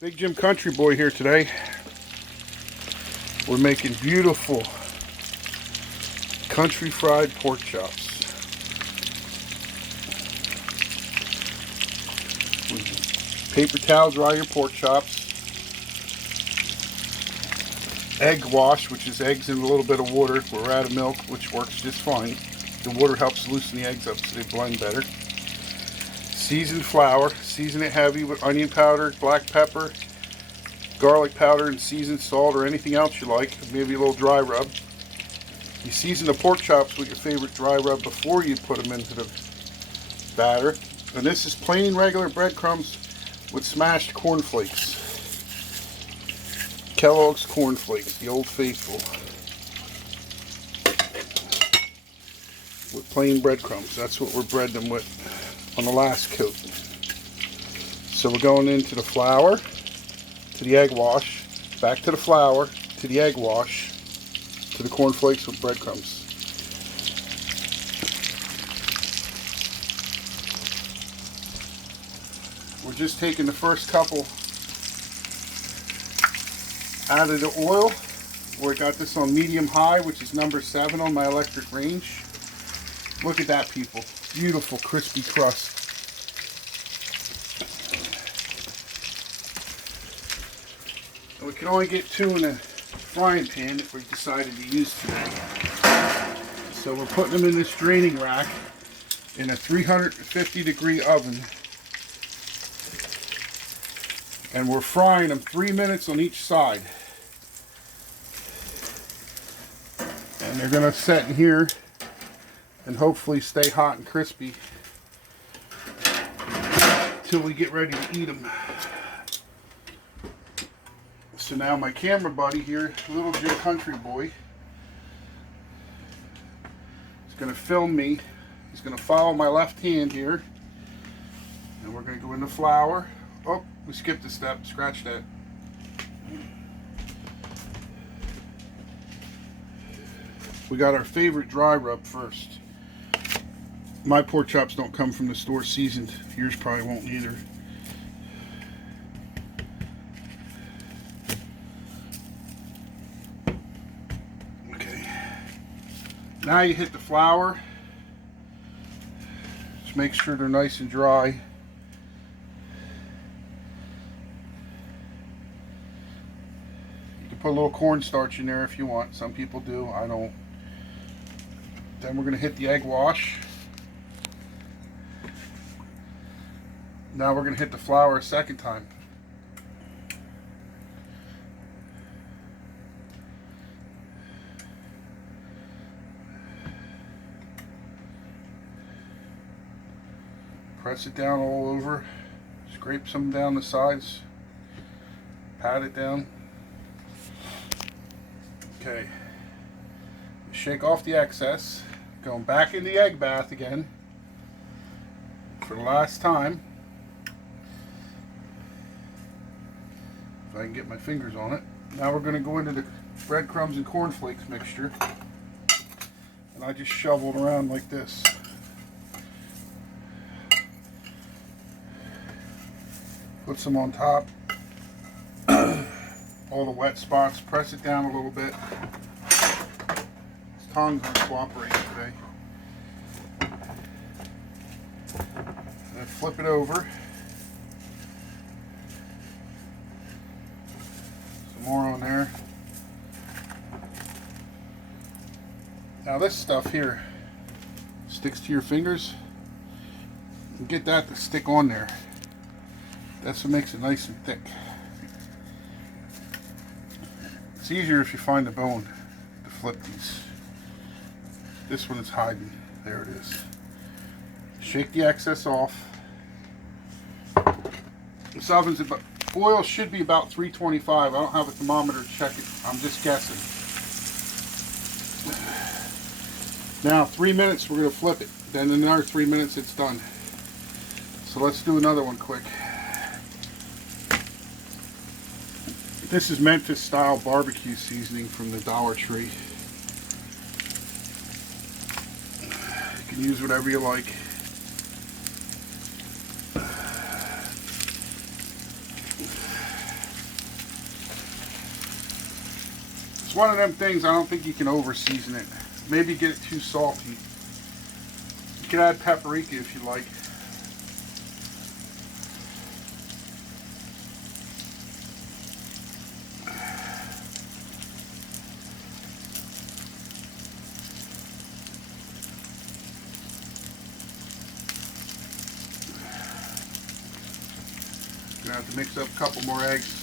Big Jim Country Boy here today. We're making beautiful country fried pork chops. Paper towel dry your pork chops. Egg wash, which is eggs in a little bit of water. We're out of milk, which works just fine. The water helps loosen the eggs up so they blend better. Seasoned flour, season it heavy with onion powder, black pepper, garlic powder, and seasoned salt or anything else you like. Maybe a little dry rub. You season the pork chops with your favorite dry rub before you put them into the batter. And this is plain regular breadcrumbs with smashed cornflakes. Kellogg's cornflakes, the old faithful. With plain breadcrumbs. That's what we're breading them with on the last coat. So we're going into the flour, to the egg wash, back to the flour, to the egg wash, to the cornflakes with breadcrumbs. We're just taking the first couple out of the oil. We got this on medium high, which is number 7 on my electric range. Look at that, people. Beautiful crispy crust. And we can only get 2 in a frying pan if we decided to use today. So we're putting them in this draining rack in a 350 degree oven. And we're frying them 3 minutes on each side. And they're going to set in here and hopefully stay hot and crispy till we get ready to eat them. So now my camera buddy here, little Jim Country Boy, is going to film me. He's going to follow my left hand here. And we're going to go in the flour. Oh, we skipped a step. Scratch that. We got our favorite dry rub first. My pork chops don't come from the store seasoned. Yours probably won't either. Okay. Now you hit the flour. Just make sure they're nice and dry. You can put a little cornstarch in there if you want. Some people do. I don't. Then we're going to hit the egg wash. Now we're going to hit the flour a second time. Press it down all over. Scrape some down the sides. Pat it down. Okay. Shake off the excess. Going back in the egg bath again for the last time. If I can get my fingers on it. Now we're going to go into the breadcrumbs and cornflakes mixture. And I just shovel it around like this. Put some on top. All the wet spots. Press it down a little bit. This tongue's going to cooperate today. And flip it over. More on there. Now this stuff here sticks to your fingers. And get that to stick on there. That's what makes it nice and thick. It's easier if you find the bone to flip these. This one is hiding. There it is. Shake the excess off. This oven's about oil should be about 325. I don't have a thermometer to check it. I'm just guessing. Now 3 minutes we're going to flip it. Then in another 3 minutes it's done. So let's do another one quick. This is Memphis style barbecue seasoning from the Dollar Tree. You can use whatever you like. It's one of them things, I don't think you can over season it. Maybe get it too salty. You can add paprika if you like. Gonna have to mix up a couple more eggs.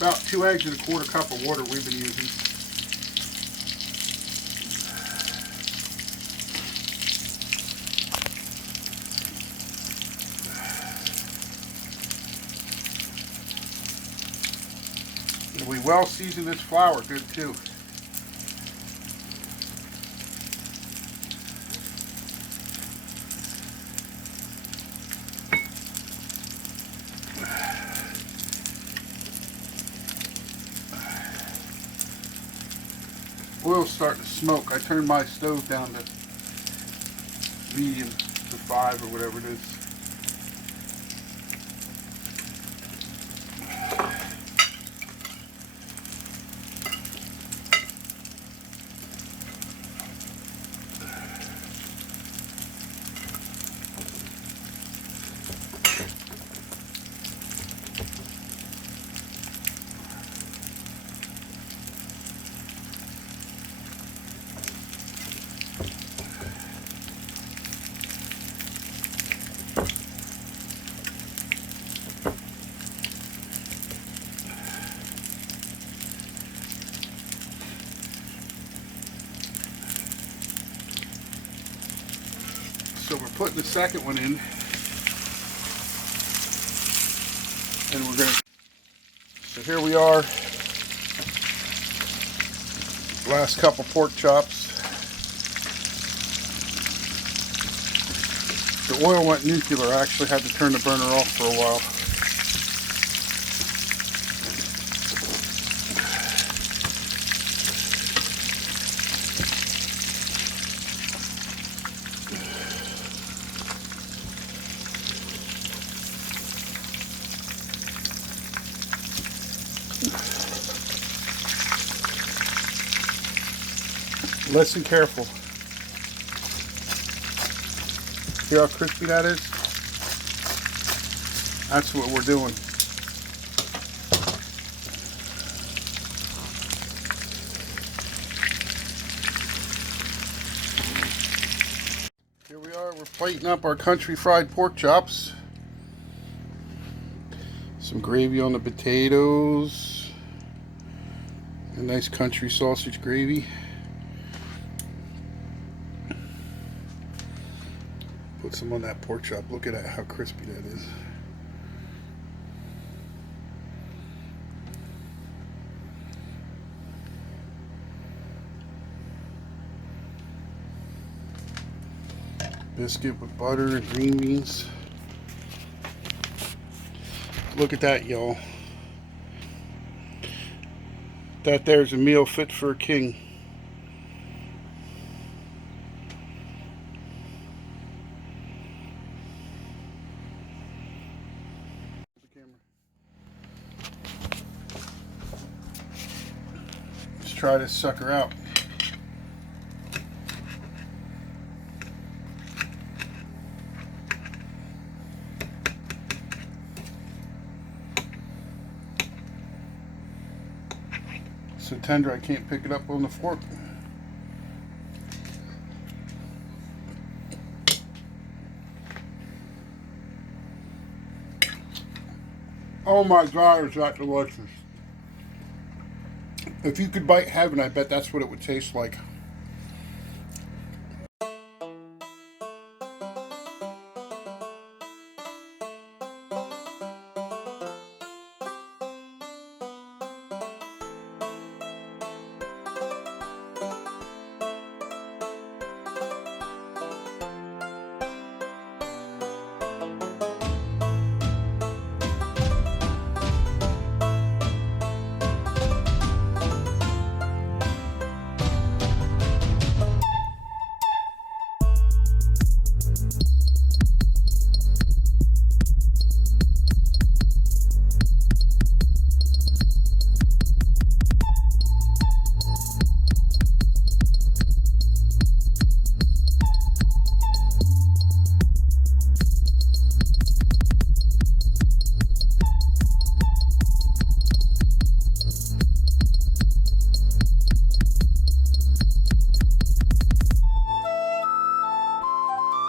About 2 eggs and a 1/4 cup of water we've been using. And we well season this flour good too. Oil's starting to smoke. I turned my stove down to medium to 5 or whatever it is. So we're putting the second one in, and we're gonna, so here we are, last couple pork chops. The oil went nuclear. I actually had to turn the burner off for a while. Listen careful. See how crispy that is? That's what we're doing. Here we are, we're plating up our country fried pork chops. Some gravy on the potatoes. A nice country sausage gravy. Put some on that pork chop. Look at that, how crispy that is. Biscuit with butter and green beans. Look at that, y'all. That there's a meal fit for a king. Let's try this sucker out. So tender I can't pick it up on the fork. Oh my God, is that delicious. If you could bite heaven, I bet that's what it would taste like.